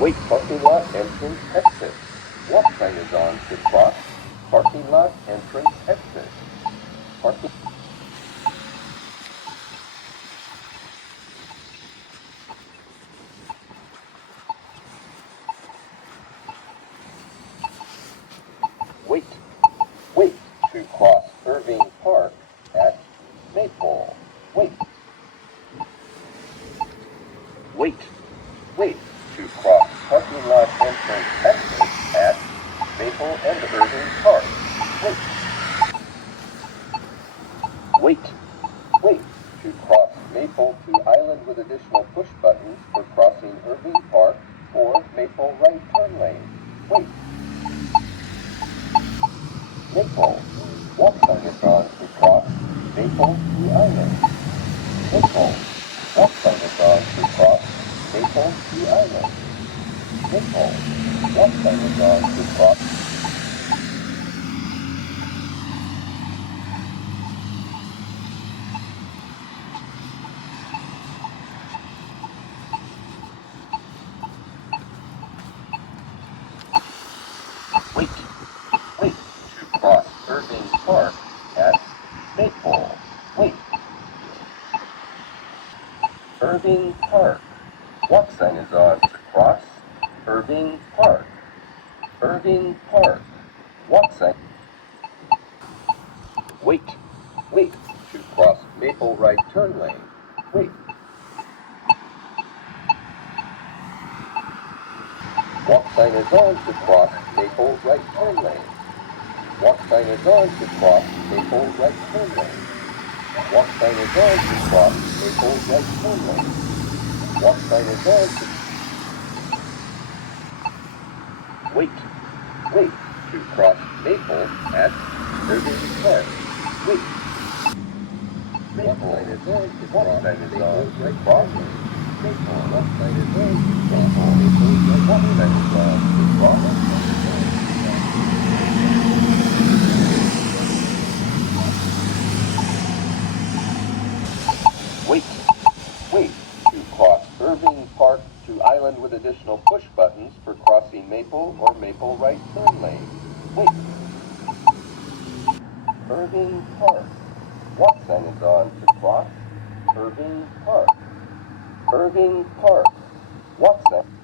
Wait, parking lot entrance exit. Walk sign is on to cross. Parking lot entrance exit. Parking. Wait, wait to cross Irving Park at Maple. Wait. Wait, wait to cross parking lot entrance exit at Maple and Irving Park. Wait. Wait, wait to cross Maple to Island with additional push buttons for crossing Irving Park or Maple right turn lane. Wait. Maple. Walk sign is on to cross Maple to Island. Maple. Walk sign is on to cross Maple to Island. Maple. Walk sign is on to cross. Wait. Wait to cross Irving Park at Maple. Wait. Irving Park. Walk sign is on to cross Irving Park. Irving Park. Walk sign. Wait. Wait to cross Maple right turn lane. Wait. Walk sign is on to cross Maple right turn lane. Walk sign is on to cross Maple right turn lane. Walk sign is on to cross Maple right turn lane. Walk sign is on to. Wait. Wait to cross Maple at Irving Park. Wait. Maple sign is on to cross Maple right cross. Maple. Walk sign is on to cross Maple right. Walk sign is on to cross. Wait, wait to cross Irving Park to Island with additional push buttons for crossing Maple or Maple right turn lane. Wait. Irving Park. Walk sign is on to cross Irving Park. Irving Park. Walk sign.